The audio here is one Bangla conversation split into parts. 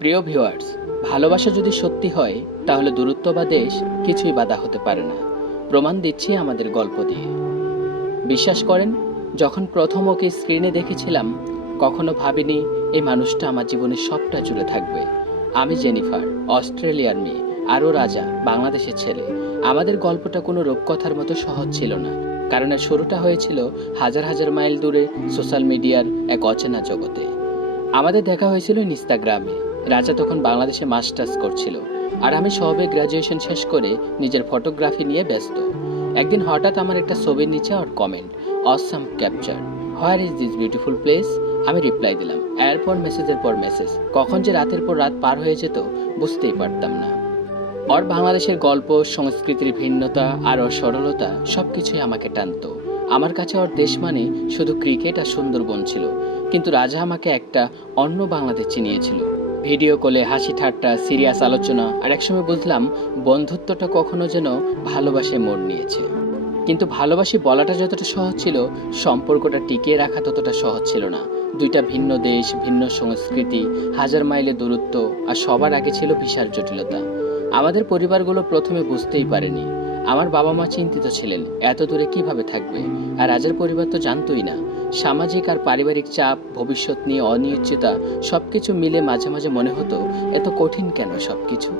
প্রিয় ভিউয়ার্স, ভালোবাসা যদি সত্যি হয় তাহলে দূরত্ব বা দেশ কিছুই বাধা হতে পারে না। প্রমাণ দিচ্ছি আমাদের গল্প দিয়ে। বিশ্বাস করেন, যখন প্রথম ওকে স্ক্রিনে দেখেছিলাম, কখনো ভাবিনি এই মানুষটা আমার জীবনের সবটা জুড়ে থাকবে। আমি জেনিফার, অস্ট্রেলিয়ার মেয়ে, আর ও রাজা, বাংলাদেশের ছেলে। আমাদের গল্পটা কোনো রূপকথার মতো সহজ ছিল না, কারণ এর শুরুটা হয়েছিল হাজার হাজার মাইল দূরে সোশ্যাল মিডিয়ার এক অচেনা জগতে। আমাদের দেখা হয়েছিল ইনস্টাগ্রামে। রাজা তখন বাংলাদেশে মাস্টার্স করছিল, আর আমি সবে গ্র্যাজুয়েশন শেষ করে নিজের ফটোগ্রাফি নিয়ে ব্যস্ত। একদিন হঠাৎ আমার একটা ছবির নিচে ওর comment, awesome capture, where is this beautiful place. আমি রিপ্লাই দিলাম, এরপর মেসেজের পর মেসেজ। কখন যে রাতের পর রাত পার হয়ে যেত বুঝতেই পারতাম না। ওর বাংলাদেশের গল্প, সংস্কৃতির ভিন্নতা আর ওর সরলতা সবকিছুই আমাকে টানতো। আমার কাছে ওর দেশ মানে শুধু ক্রিকেট আর সুন্দরবন ছিল, কিন্তু রাজা আমাকে একটা অন্য বাংলাদেশ চিনিয়েছিল। ভিডিও কলে হাসি ঠাট্টা, সিরিয়াস আলোচনা, আর একসময় বুঝলাম বন্ধুত্বটা কখনো যেন ভালোবাসে মোড় নিয়েছে। কিন্তু ভালোবাসি বলাটা যতটা সহজ ছিল, সম্পর্কটা টিকিয়ে রাখা ততটা সহজ ছিল না। দুইটা ভিন্ন দেশ, ভিন্ন সংস্কৃতি, হাজার মাইলের দূরত্ব, আর সবার আগে ছিল ভিসার জটিলতা। আমাদের পরিবারগুলো প্রথমে বুঝতেই পারেনি। আমার বাবা মা চিন্তিত ছিলেন এত দূরে কিভাবে থাকবে, আর রাজার পরিবার তো জানতোই না। সামাজিক আর পারিবারিক চাপ, ভবিষ্যৎ নিয়ে অনিশ্চয়তা, সবকিছু মিলে মাঝে মাঝে মনে হতো এত কঠিন কেন সবকিছু।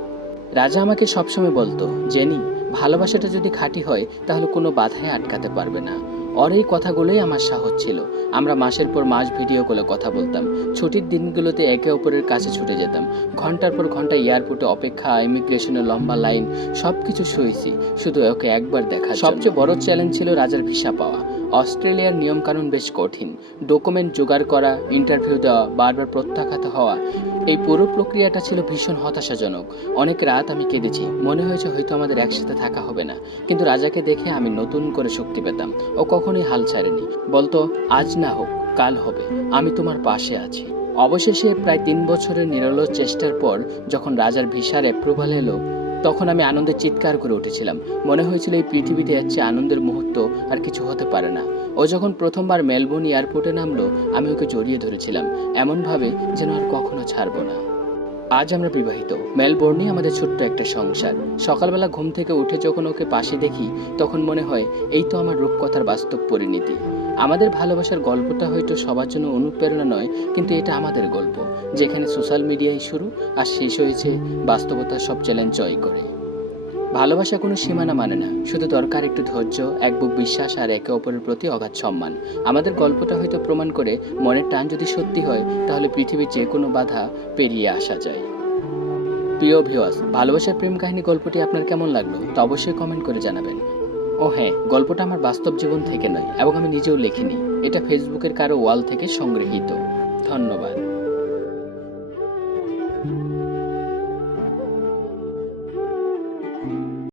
রাজা আমাকে সবসময় বলতো, জেনি, ভালোবাসাটা যদি খাঁটি হয় তাহলে কোনো বাধাই আটকাতে পারবে না। ওর এই কথাগুলোই আমার সাহস ছিল। আমরা মাসের পর মাস ভিডিও কলে কথা বলতাম। ছুটির দিনগুলোতে একে অপরের কাছে ছুটে যেতাম। ঘন্টার পর ঘন্টা এয়ারপোর্টে অপেক্ষা, ইমিগ্রেশনের লম্বা লাইন, সব কিছু সইছি শুধু ওকে একবার দেখা। সবচেয়ে বড় চ্যালেঞ্জ ছিল রাজার ভিসা পাওয়া। অস্ট্রেলিয়ার নিয়মকানুন বেশ কঠিন। ডকুমেন্ট জোগাড় করা, ইন্টারভিউ দেওয়া, বারবার প্রত্যাখ্যাত হওয়া, এই পুরো প্রক্রিয়াটা ছিল ভীষণ হতাশাজনক। অনেক রাত আমি কেঁদেছি, মনে হয়েছে হয়তো আমাদের একসাথে থাকা হবে না। কিন্তু রাজাকে দেখে আমি নতুন করে শক্তি পেতাম। ও কখনোই হাল ছাড়েনি, বলতো আজ না হোক কাল হবে, আমি তোমার পাশে আছি। অবশেষে প্রায় 3 বছরের নিরলস চেষ্টার পর যখন রাজার ভিসার অ্যাপ্রুভাল এলো, তখন আমি আনন্দে চিৎকার করে উঠেছিলাম। মনে হয়েছিল এই পৃথিবীতে এর চেয়ে আনন্দের মুহূর্ত আর কিছু হতে পারে না। ও যখন প্রথমবার মেলবোর্ন এয়ারপোর্টে নামলো, আমি ওকে জড়িয়ে ধরেছিলাম এমনভাবে যেন আর কখনো ছাড়বো না। আজ আমরা বিবাহিত, মেলবোর্নে আমাদের ছোট্ট একটা সংসার। সকালবেলা ঘুম থেকে উঠে যখন ওকে পাশে দেখি, তখন মনে হয় এই তো আমার রূপকথার বাস্তব পরিণতি। আমাদের ভালোবাসার গল্পটা হয়তো সবার জন্য অনুপ্রেরণা নয়, কিন্তু এটা আমাদের গল্প, যেখানে সোশ্যাল মিডিয়ায় শুরু আর শেষ হয়েছে বাস্তবতার সব চ্যালেঞ্জ জয় করে। ভালোবাসা কোনো সীমানা মানে না, শুধু দরকার একটু ধৈর্য, এক বুক বিশ্বাস, আর একে অপরের প্রতি অগাধ সম্মান। আমাদের গল্পটা হয়তো প্রমাণ করে মনের টান যদি সত্যি হয় তাহলে পৃথিবীর যে কোনো বাধা পেরিয়ে আসা যায়। প্রিয় ভিউয়ার্স, ভালোবাসার প্রেম কাহিনী গল্পটি আপনার কেমন লাগলো তা অবশ্যই কমেন্ট করে জানাবেন। ও হ্যাঁ, গল্পটা আমার বাস্তব জীবন থেকে নয়, এবং আমি নিজেও লিখিনি। এটা ফেসবুকের কারো ওয়াল থেকে সংগৃহীত। ধন্যবাদ।